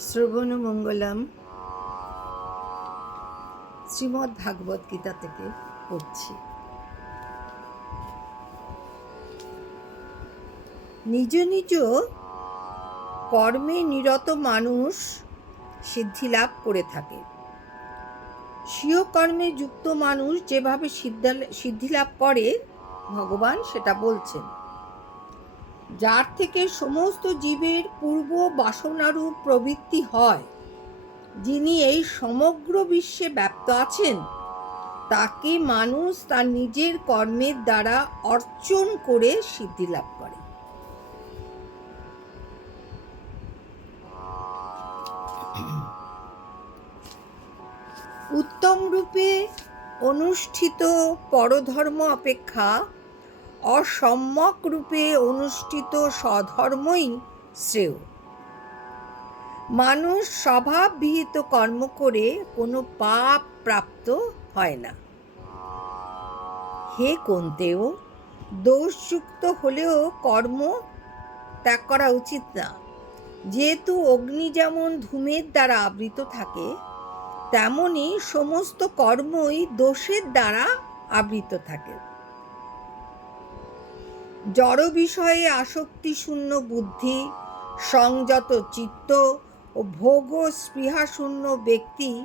শ্রবণমঙ্গলম শ্রীমদ্ ভাগবত গীতা থেকে পড়ছি। নিজ নিজ কর্মে নিরত মানুষ সিদ্ধি লাভ করে থাকে। স্বীয় কর্মে যুক্ত মানুষ যেভাবে সিদ্ধি লাভ করে ভগবান সেটা বলছেন। যার থেকে সমস্ত জীবের পূর্ব বাসনারূপ প্রবৃত্তি হয়, যিনি এই সমগ্র বিশ্বে ব্যাপ্ত আছেন, তাকে মানুষ তার নিজের কর্মের দ্বারা অর্জন করে সিদ্ধি লাভ করে। উত্তম রূপে অনুষ্ঠিত পরধর্ম অপেক্ষা অসম্যক রূপে অনুষ্ঠিত স্বধর্মই শ্রেয়। মানুষ স্বভাববিহিত কর্ম করে কোনো পাপ প্রাপ্ত হয় না। হে কন্তেয়, দোষযুক্ত হলেও কর্ম ত্যাগ করা উচিত না। যেহেতু অগ্নি যেমন ধূমের দ্বারা আবৃত থাকে, তেমনি সমস্ত কর্মই দোষের দ্বারা আবৃত থাকে। জড় বিষয়ে আসক্তিশূন্য বুদ্ধি, সংযত চিত্ত ও ভোগ স্পৃহাশূন্য ব্যক্তি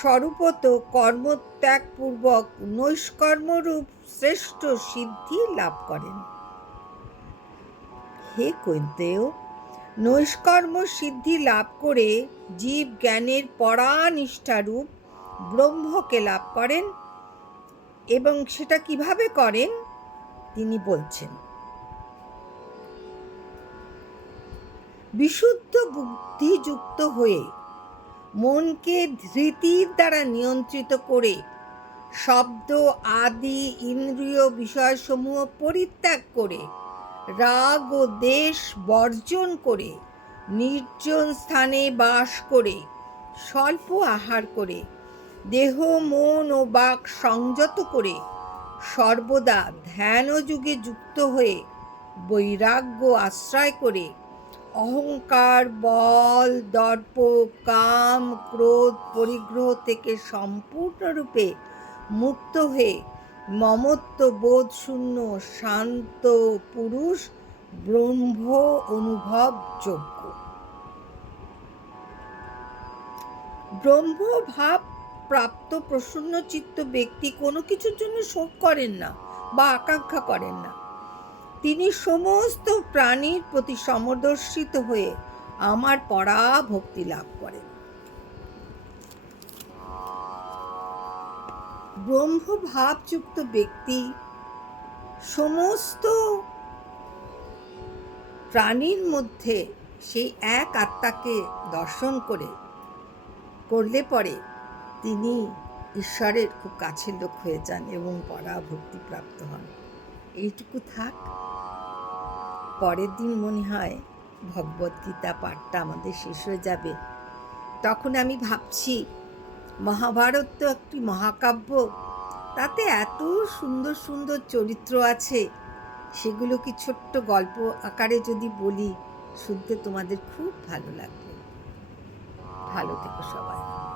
স্বরূপত কর্মত্যাগপূর্বক নৈষ্কর্মরূপ শ্রেষ্ঠ সিদ্ধি লাভ করেন। হে কন্তেয়, নৈষ্কর্ম সিদ্ধি লাভ করে জীব জ্ঞানের পরানিষ্ঠারূপ ব্রহ্মকে লাভ করেন। এবং সেটা কিভাবে করেন তিনি বলছেন। বিশুদ্ধ বুদ্ধিযুক্ত হয়ে মনকে ধৃতির দ্বারা নিয়ন্ত্রিত করে শব্দ আদি ইন্দ্রিয় বিষয়সমূহ পরিত্যাগ করে রাগ ও দ্বেষ বর্জন করে নির্জন স্থানে বাস করে স্বল্প আহার করে দেহ মন ও বাক সংযত করে সর্বদা ধ্যান যুগে যুক্ত হয়ে বৈরাগ্য আশ্রয় করে অহংকার, বল, দর্প, কাম, ক্রোধ, পরিগ্রহ থেকে সম্পূর্ণরূপে মুক্ত হয়ে মমত্ব বোধ শূন্য শান্ত পুরুষ ব্রহ্ম অনুভব যোগ্য। ব্রহ্মভাব প্রাপ্ত প্রসন্নচিত্ত ব্যক্তি কোনো কিছুর জন্য শোক করেন না বা আকাঙ্ক্ষা করেন না। তিনি সমস্ত প্রাণীর প্রতি সমদর্শিত হয়ে আমার পরাভক্তি লাভ করেন। ব্রহ্মভাবযুক্ত ব্যক্তি সমস্ত প্রাণীর মধ্যে সেই এক আত্মাকে দর্শন করলে পরে তিনি ঈশ্বরের খুব কাছের লোক হয়ে যান এবং পরাভক্তি প্রাপ্ত হন। এইটুকু থাক। পরের দিন মনে হয় ভগবদ্গীতা পাঠটা আমাদের শেষ হয়ে যাবে। তখন আমি ভাবছি, মহাভারত তো একটি মহাকাব্য, তাতে এত সুন্দর সুন্দর চরিত্র আছে, সেগুলো কি ছোট্ট গল্প আকারে যদি বলি, শুনতে তোমাদের খুব ভালো লাগবে। ভালো থেকো সবাই।